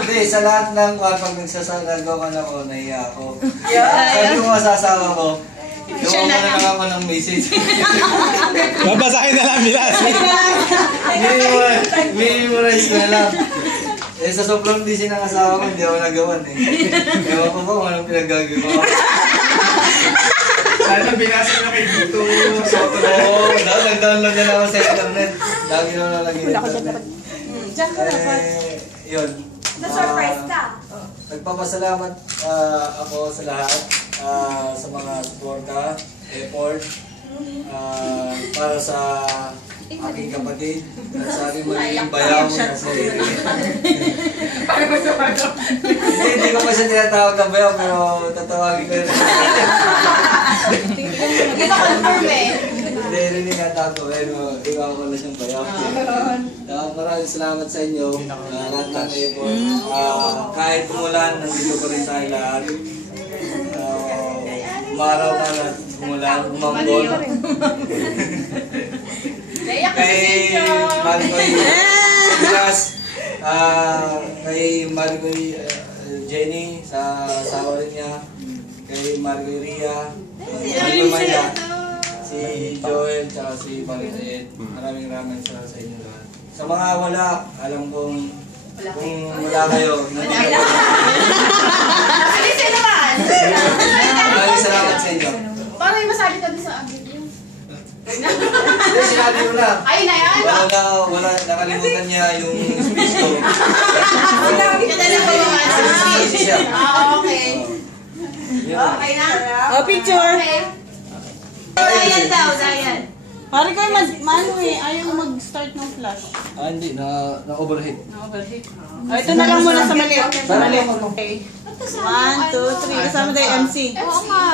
Hindi, sa lahat ng pag nagsasagawan ako, nahiya ako. Sabi ko nga sa asawa ko, gawa mo na lang ako ng message. Babasahin na lang, Milas. Minimorize ko na lang. Eh, sa sobrang busy ng asawa ko, hindi ako nagawan eh. Ewan ko ba kung anong pinaggagawa. Sana binasa na kay Buto. Oo, nag-download na lang ako sa internet. Lagi na lang lagi internet. Diyan ka dapat. Yun. Na-surprise ka. Nagpapasalamat ako sa lahat, sa mga suporta, effort, para sa aking kapatid, at sa aking magiging bayaw na si Hindi ko pa siya tinatawag na bayaw, pero tatawagin ko rin. Hindi na confirm eh. Hindi rin nga tato, ikaw ko na siyang bayaw. Maraming salamat sa inyo, lahat ng effort. Kahit umulan, nandito ko rin tayo lahat. Umaraw man at umulan, umambon. Kay Maricoy Bilas, kay Maricoy Jenny sa asawa rin niya, kay Maricoy Ria, Maricoy Maya, si Joel, tsaka si Maricoy. Maraming salamat sa inyo lahat. Sa mga wala, alam kong kung wala kayo, Alisin naman! maraming salamat sa inyo. Paano yung masabi ka doon sa abit niyo? Hindi, sinabi mo na. Ayun na yan! Wala, nakalimutan niya yung speech ko. Kita na po mga Speech siya. okay. Okay na? Oh, picture. Dayan daw, Dayan. Pare kayo, mano eh, ayaw mag-start ng flash. Hindi, na-overheat. Na-overheat. Oh, ito na lang muna sa mali. Sa mali. Okay. 1, 2, 3. Kasama tayo MC. Oo nga.